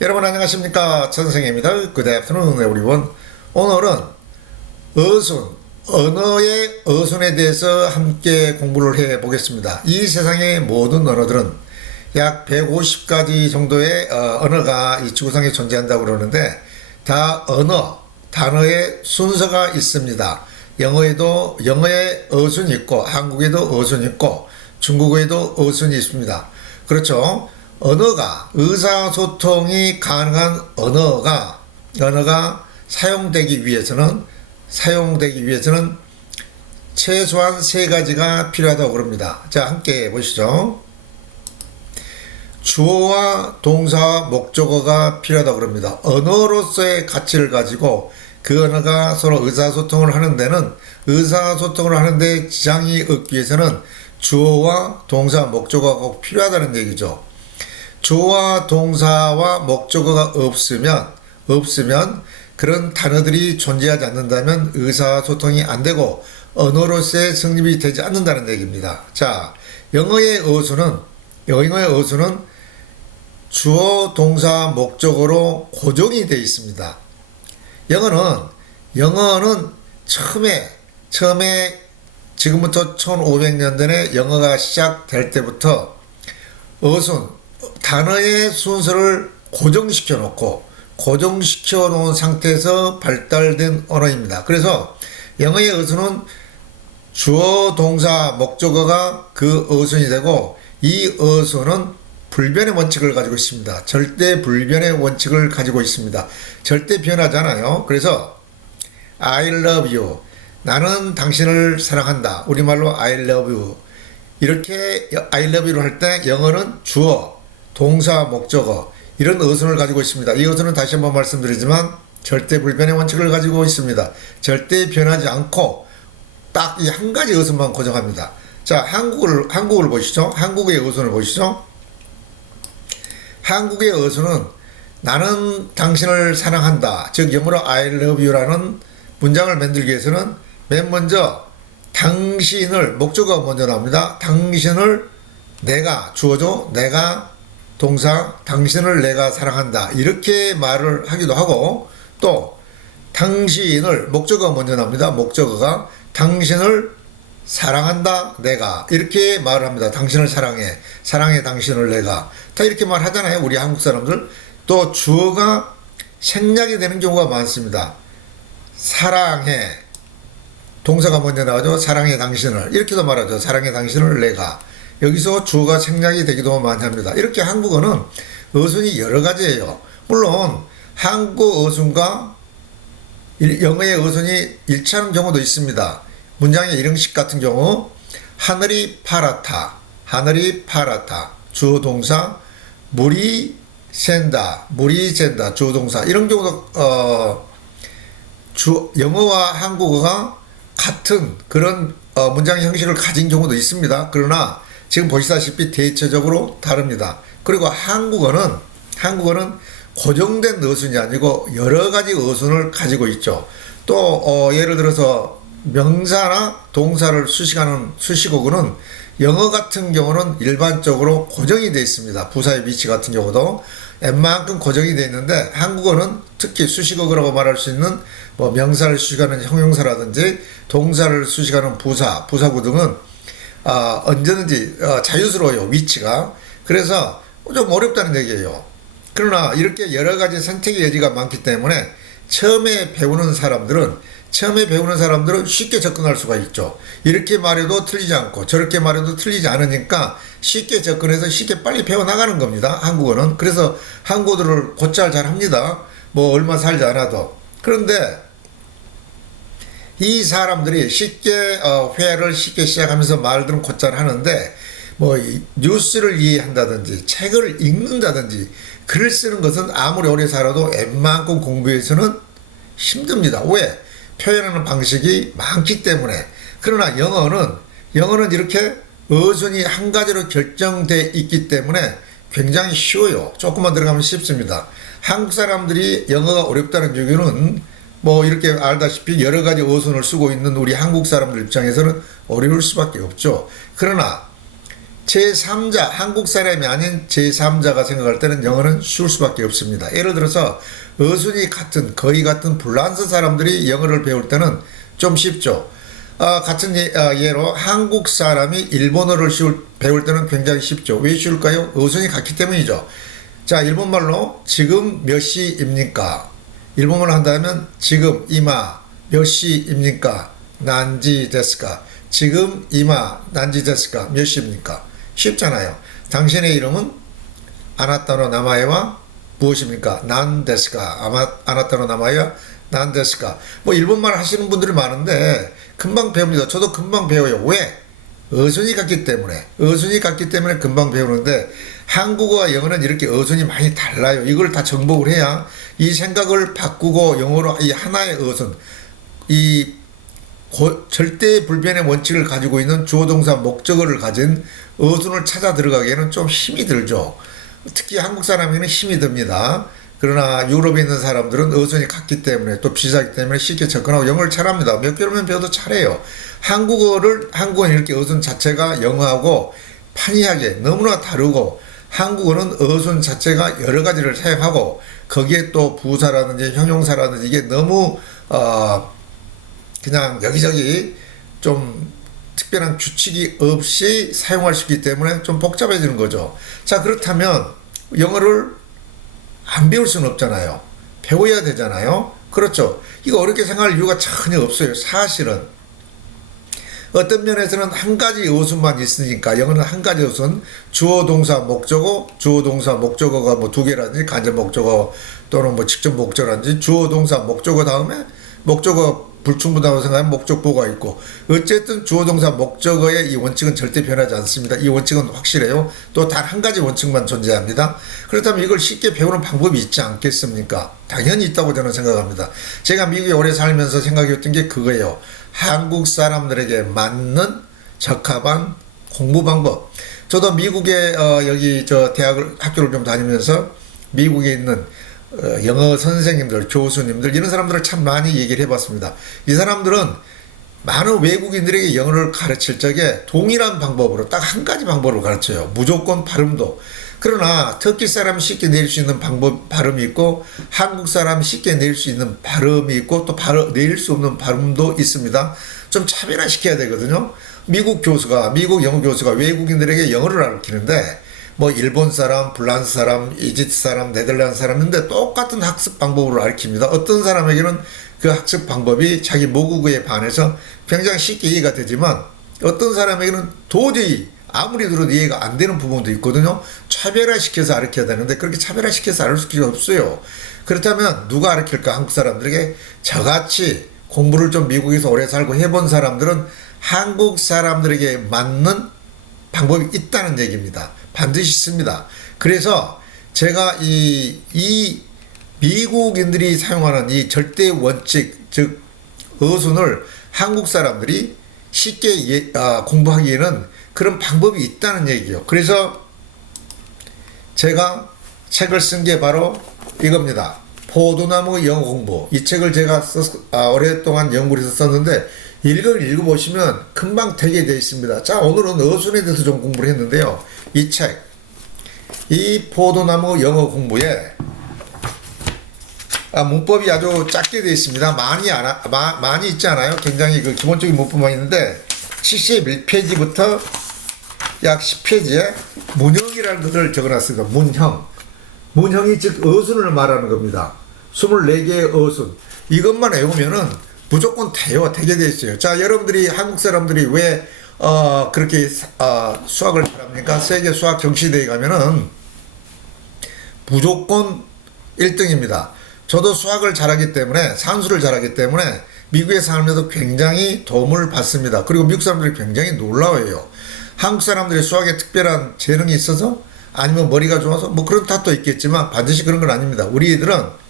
여러분 안녕하십니까, 천생입니다. Good afternoon everyone. 오늘은 어순, 언어의 어순에 대해서 함께 공부를 해 보겠습니다. 이 세상의 모든 언어들은 약 150가지 정도의 언어가 이 지구상에 존재한다고 그러는데, 다 단어의 순서가 있습니다. 영어의 어순이 있고, 한국에도 어순이 있고, 중국어에도 어순이 있습니다. 그렇죠. 언어가, 의사소통이 가능한 언어가 사용되기 위해서는 최소한 3가지가 필요하다고 그럽니다. 자, 함께 보시죠. 주어와 동사와 목적어가 필요하다고 그럽니다. 언어로서의 가치를 가지고 그 언어가 서로 의사소통을 하는데 지장이 없기 위해서는 주어와 동사, 목적어가 꼭 필요하다는 얘기죠. 주어와 동사와 목적어가 없으면 그런 단어들이 존재하지 않는다면 의사소통이 안 되고 언어로서의 성립이 되지 않는다는 얘기입니다. 자, 영어의 어순은 주어, 동사, 목적어로 고정이 되어 있습니다. 영어는 처음에 지금부터 1500년대에 영어가 시작될 때부터 단어의 순서를 고정시켜 놓은 상태에서 발달된 언어입니다. 그래서 영어의 어순은 주어, 동사, 목적어가 그 어순이 되고, 이 어순은 불변의 원칙을 가지고 있습니다. 절대 불변의 원칙을 가지고 있습니다. 절대 변하잖아요. 그래서 I love you, 나는 당신을 사랑한다. 우리말로 I love you. 이렇게 I love you를 할 때 영어는 주어, 동사, 목적어 이런 어순을 가지고 있습니다. 이 어순은 다시 한번 말씀드리지만 절대 불변의 원칙을 가지고 있습니다. 절대 변하지 않고 딱 이 한 가지 어순만 고정합니다. 자, 한국을 보시죠. 한국의 어순을 보시죠. 한국의 어순은 나는 당신을 사랑한다. 즉 영어로 I love you라는 문장을 만들기 위해서는 맨 먼저 당신을, 목적어가 먼저 나옵니다. 당신을, 내가, 주어죠. 내가, 동사, 당신을 내가 사랑한다. 이렇게 말을 하기도 하고, 또 당신을, 목적어가 먼저 나옵니다. 목적어가 당신을 사랑한다. 내가 이렇게 말을 합니다. 당신을 사랑해 당신을 내가. 다 이렇게 말하잖아요, 우리 한국 사람들. 또 주어가 생략이 되는 경우가 많습니다. 사랑해, 동사가 먼저 나오죠. 사랑해 당신을, 이렇게도 말하죠. 사랑해 당신을 내가. 여기서 주어가 생략이 되기도 많이 합니다. 이렇게 한국어는 어순이 여러 가지예요. 물론 한국 어순과 영어의 어순이 일치하는 경우도 있습니다. 문장의 이형식 같은 경우, 하늘이 파랗다, 주어 동사, 물이 샌다, 주어 동사. 이런 경우도 영어와 한국어가 같은 그런 문장 형식을 가진 경우도 있습니다. 그러나 지금 보시다시피 대체적으로 다릅니다. 그리고 한국어는 고정된 어순이 아니고 여러 가지 어순을 가지고 있죠. 또 예를 들어서 명사나 동사를 수식하는 수식어구는 영어 같은 경우는 일반적으로 고정이 되어 있습니다. 부사의 위치 같은 경우도 웬만큼 고정이 되어 있는데, 한국어는 특히 수식어구라고 말할 수 있는 명사를 수식하는 형용사라든지 동사를 수식하는 부사구 등은 언제든지 자유스러워요, 위치가. 그래서 좀 어렵다는 얘기예요. 그러나 이렇게 여러 가지 선택의 여지가 많기 때문에 처음에 배우는 사람들은 쉽게 접근할 수가 있죠. 이렇게 말해도 틀리지 않고 저렇게 말해도 틀리지 않으니까 쉽게 접근해서 쉽게 빨리 배워나가는 겁니다, 한국어는. 그래서 한국어를 곧잘 잘합니다. 얼마 살지 않아도. 그런데 이 사람들이 쉽게 회화를 쉽게 시작하면서 말들은 곧잘 하는데, 뉴스를 이해한다든지 책을 읽는다든지 글을 쓰는 것은 아무리 오래 살아도 웬만큼 공부해서는 힘듭니다. 왜? 표현하는 방식이 많기 때문에. 그러나 영어는 이렇게 어순이 한 가지로 결정되어 있기 때문에 굉장히 쉬워요. 조금만 들어가면 쉽습니다. 한국 사람들이 영어가 어렵다는 이유는 이렇게 알다시피 여러 가지 어순을 쓰고 있는 우리 한국 사람들 입장에서는 어려울 수밖에 없죠. 그러나 제3자, 한국 사람이 아닌 제3자가 생각할 때는 영어는 쉬울 수밖에 없습니다. 예를 들어서 어순이 같은, 거의 같은 프랑스 사람들이 영어를 배울 때는 좀 쉽죠. 같은 예로 한국 사람이 일본어를 배울 때는 굉장히 쉽죠. 왜 쉬울까요? 어순이 같기 때문이죠. 자, 일본말로 지금 몇 시입니까? 일본어를 한다면 지금 이마 몇 시입니까? 난지 데스까? 지금 이마 난지 데스까? 몇 시입니까? 쉽잖아요. 당신의 이름은 아나타노 나마에와 무엇입니까? 난 데스까? 아나타노 나마에와 난 데스까? 뭐 일본말 하시는 분들이 많은데 금방 배웁니다. 저도 금방 배워요. 왜? 어순이 같기 때문에. 어순이 같기 때문에 금방 배우는데 한국어와 영어는 이렇게 어순이 많이 달라요. 이걸 다 정복을 해야 이 생각을 바꾸고 영어로 이 하나의 어순, 이 절대 불변의 원칙을 가지고 있는 주어동사 목적어를 가진 어순을 찾아 들어가기에는 좀 힘이 들죠. 특히 한국 사람에게는 힘이 듭니다. 그러나 유럽에 있는 사람들은 어순이 같기 때문에 또 비슷하기 때문에 쉽게 접근하고 영어를 잘합니다. 몇 개월만 배워도 잘해요. 한국어는 이렇게 어순 자체가 영어하고 판이하게 너무나 다르고 한국어는 어순 자체가 여러 가지를 사용하고 거기에 또 부사라든지 형용사라든지 이게 너무 그냥 여기저기 좀 특별한 규칙이 없이 사용할 수 있기 때문에 좀 복잡해지는 거죠. 자, 그렇다면 영어를 안 배울 수는 없잖아요. 배워야 되잖아요. 그렇죠. 이거 어렵게 생각할 이유가 전혀 없어요. 사실은 어떤 면에서는 한 가지 어순만 있으니까 영어는 한 가지 어순, 주어 동사 목적어, 주어 동사 목적어가 뭐 두 개라든지 간접 목적어 또는 뭐 직접 목적어라든지 주어 동사 목적어 다음에 목적어 불충분하다고 생각하면 목적보가 있고 어쨌든 주어 동사 목적어의 이 원칙은 절대 변하지 않습니다. 이 원칙은 확실해요. 또 단 한 가지 원칙만 존재합니다. 그렇다면 이걸 쉽게 배우는 방법이 있지 않겠습니까? 당연히 있다고 저는 생각합니다. 제가 미국에 오래 살면서 생각했던 게 그거예요. 한국 사람들에게 맞는 적합한 공부 방법. 저도 미국에 여기 학교를 좀 다니면서 미국에 있는 영어 선생님들, 교수님들 이런 사람들을 참 많이 얘기를 해봤습니다. 이 사람들은 많은 외국인들에게 영어를 가르칠 적에 동일한 방법으로 딱 한 가지 방법을 가르쳐요. 무조건 발음도. 그러나 터키 사람이 쉽게 낼 수 있는 발음이 있고 한국 사람이 쉽게 낼 수 있는 발음이 있고 또 낼 수 없는 발음도 있습니다. 좀 차별화시켜야 되거든요. 미국 영어 교수가 외국인들에게 영어를 가르치는데 뭐 일본 사람, 프랑스 사람, 이집트 사람, 네덜란드 사람인데 똑같은 학습 방법으로 가르칩니다. 어떤 사람에게는 그 학습 방법이 자기 모국어에 반해서 굉장히 쉽게 이해가 되지만 어떤 사람에게는 도저히 아무리 들어도 이해가 안 되는 부분도 있거든요. 차별화시켜서 가르쳐야 되는데 그렇게 차별화시켜서 가르칠 수가 없어요. 그렇다면 누가 가르칠까? 한국 사람들에게 저같이 공부를 좀 미국에서 오래 살고 해본 사람들은 한국 사람들에게 맞는 방법이 있다는 얘기입니다. 반드시 있습니다. 그래서 제가 이 미국인들이 사용하는 이 절대 원칙, 즉 어순을 한국 사람들이 쉽게 공부하기에는 그런 방법이 있다는 얘기예요. 그래서 제가 책을 쓴 게 바로 이겁니다. 포도나무 영어 공부. 이 책을 제가 오랫동안 연구를 해서 썼는데 읽어보시면 금방 되게 되어 있습니다. 자, 오늘은 어순에 대해서 좀 공부를 했는데요. 이 책, 이 포도나무 영어 공부에 문법이 아주 작게 되어 있습니다. 많이 있지 않아요? 굉장히 그 기본적인 문법만 있는데 71페이지부터 약 10페이지에 문형이라는 것을 적어놨습니다. 문형이 즉 어순을 말하는 겁니다. 24개의 어순. 이것만 외우면은 무조건 되게 돼 있어요. 자, 여러분들이 한국 사람들이 왜 그렇게 수학을 잘합니까? 세계 수학 경시대회 가면은 무조건 1등입니다. 저도 수학을 잘하기 때문에 산수를 잘하기 때문에 미국에 살면서 굉장히 도움을 받습니다. 그리고 미국 사람들이 굉장히 놀라워해요. 한국 사람들이 수학에 특별한 재능이 있어서 아니면 머리가 좋아서 뭐 그런 탓도 있겠지만 반드시 그런 건 아닙니다. 우리 애들은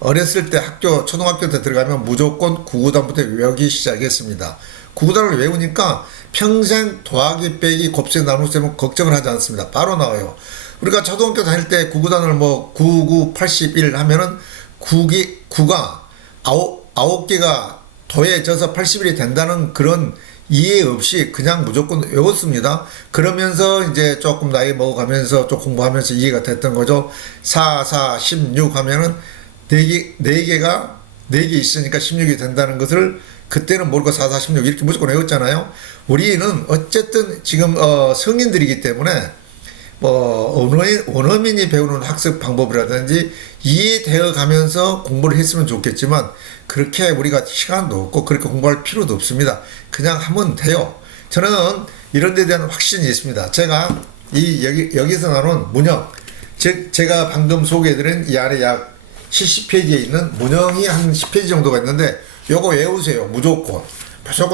어렸을 때 초등학교 때 들어가면 무조건 구구단부터 외우기 시작했습니다. 구구단을 외우니까 평생 더하기 빼기 곱셈 나눗셈은 걱정을 하지 않습니다. 바로 나와요. 우리가 초등학교 다닐 때 구구단을 뭐 99, 81 하면은 9가 9개가 더해져서 81이 된다는 그런 이해 없이 그냥 무조건 외웠습니다. 그러면서 이제 조금 나이 먹어가면서 좀 공부하면서 이해가 됐던 거죠. 4, 4, 16 하면은 4개 있으니까 16이 된다는 것을 그때는 모르고 4, 4, 16 이렇게 무조건 외웠잖아요. 우리는 어쨌든 지금 성인들이기 때문에 뭐 원어민이 배우는 학습 방법이라든지 이해되어 가면서 공부를 했으면 좋겠지만 그렇게 우리가 시간도 없고 그렇게 공부할 필요도 없습니다. 그냥 하면 돼요. 저는 이런 데 대한 확신이 있습니다. 제가 여기서 나눈 문형, 즉 제가 방금 소개해드린 이 안에 약 70페이지에 있는 문형이 한 10페이지 정도가 있는데 요거 외우세요. 무조건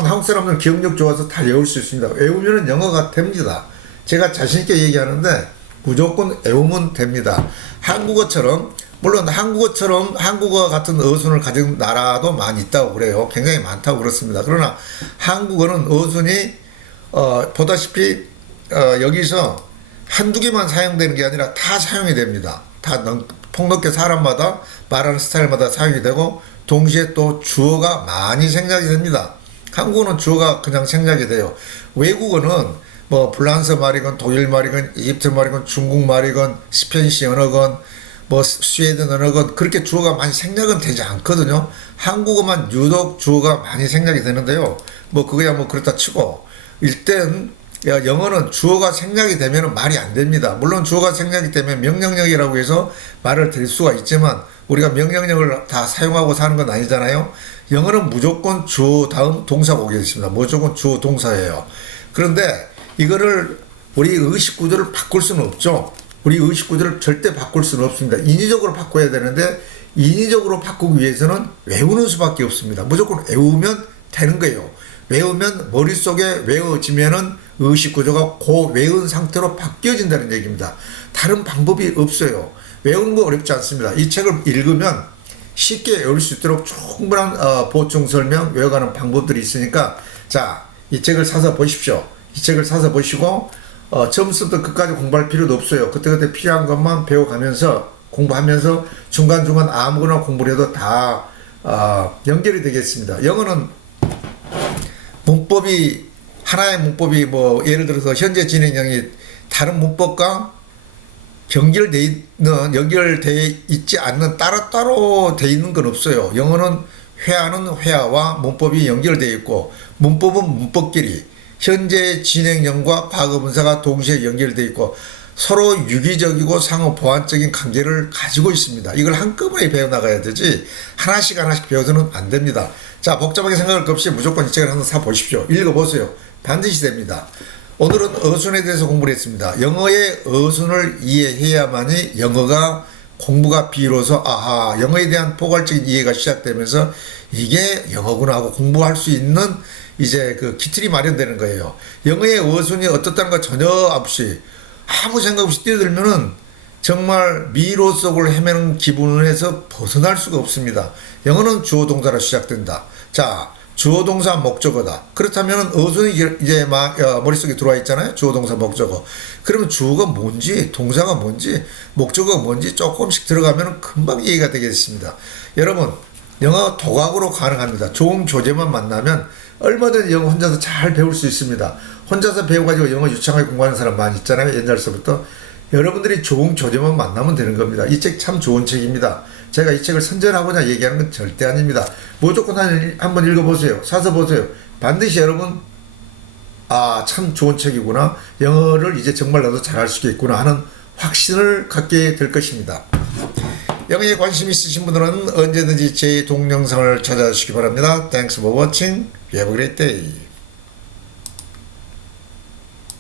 한국 사람들은 기억력 좋아서 다 외울 수 있습니다. 외우면 영어가 됩니다. 제가 자신있게 얘기하는데 무조건 외우면 됩니다. 한국어처럼, 물론 한국어 같은 어순을 가진 나라도 많이 있다고 그래요. 굉장히 많다고 그렇습니다. 그러나 한국어는 어순이 보다시피 여기서 한두 개만 사용되는 게 아니라 다 사용이 됩니다. 다 폭넓게 사람마다 말하는 스타일마다 사용이 되고 동시에 또 주어가 많이 생략이 됩니다. 한국어는 주어가 그냥 생략이 돼요. 외국어는 뭐 프랑스 말이건 독일 말이건 이집트 말이건 중국 말이건 스페니시 언어건 뭐 스웨덴 언어건 그렇게 주어가 많이 생략은 되지 않거든요. 한국어만 유독 주어가 많이 생략이 되는데요. 뭐 그거야 뭐 그렇다 치고 일단 영어는 주어가 생략이 되면 말이 안 됩니다. 물론 주어가 생략이 되면 명령력이라고 해서 말을 드릴 수가 있지만 우리가 명령력을 다 사용하고 사는 건 아니잖아요. 영어는 무조건 주어 다음 동사가 오게 있습니다. 무조건 주어 동사예요. 그런데 이거를 우리 의식 구조를 바꿀 수는 없죠. 우리 의식 구조를 절대 바꿀 수는 없습니다. 인위적으로 바꿔야 되는데 인위적으로 바꾸기 위해서는 외우는 수밖에 없습니다. 무조건 외우면 되는 거예요. 외우면 머릿속에 외워지면은 의식 구조가 그 외운 상태로 바뀌어진다는 얘기입니다. 다른 방법이 없어요. 외우는 거 어렵지 않습니다. 이 책을 읽으면 쉽게 외울 수 있도록 충분한 보충 설명, 외워가는 방법들이 있으니까 자, 이 책을 사서 보십시오. 이 책을 사서 보시고 처음부터 끝까지 공부할 필요도 없어요. 그때그때 필요한 것만 배워가면서 공부하면서 중간중간 아무거나 공부를 해도 다 연결이 되겠습니다. 영어는 문법이 하나의 문법이 뭐 예를 들어서 현재 진행형이 다른 문법과 연결되어 있지 않는 따로따로 되어 있는 건 없어요. 영어는 회화는 회화와 문법이 연결되어 있고 문법은 문법끼리 현재 진행형과 과거분사가 동시에 연결되어 있고 서로 유기적이고 상호 보완적인 관계를 가지고 있습니다. 이걸 한꺼번에 배워나가야 되지 하나씩 배워서는 안 됩니다. 자, 복잡하게 생각할 것 없이 무조건 이 책을 한번 사보십시오. 읽어보세요. 반드시 됩니다. 오늘은 어순에 대해서 공부를 했습니다. 영어의 어순을 이해해야만이 영어가 공부가 비로소 영어에 대한 포괄적인 이해가 시작되면서 이게 영어구나 하고 공부할 수 있는 이제 그 기틀이 마련되는 거예요. 영어의 어순이 어떻다는 거 전혀 없이 아무 생각 없이 뛰어들면은 정말 미로 속을 헤매는 기분에서 벗어날 수가 없습니다. 영어는 주어 동사로 시작된다. 자, 주어 동사 목적어다. 그렇다면 어순이 이제 머릿속에 들어와 있잖아요. 주어 동사 목적어. 그러면 주어가 뭔지, 동사가 뭔지, 목적어가 뭔지 조금씩 들어가면 금방 이해가 되겠습니다. 여러분, 영어 도각으로 가능합니다. 좋은 교재만 만나면 얼마든지 영어 혼자서 잘 배울 수 있습니다. 혼자서 배워가지고 영어 유창하게 공부하는 사람 많이 있잖아요. 옛날서부터. 여러분들이 좋은 교재만 만나면 되는 겁니다. 이 책 참 좋은 책입니다. 제가 이 책을 선전하고자 얘기하는 건 절대 아닙니다. 무조건 한번 읽어보세요. 사서 보세요. 반드시 여러분 참 좋은 책이구나. 영어를 이제 정말 나도 잘할 수 있겠구나 하는 확신을 갖게 될 것입니다. 영어에 관심 있으신 분들은 언제든지 제 동영상을 찾아주시기 바랍니다. Thanks for watching. You have a great day.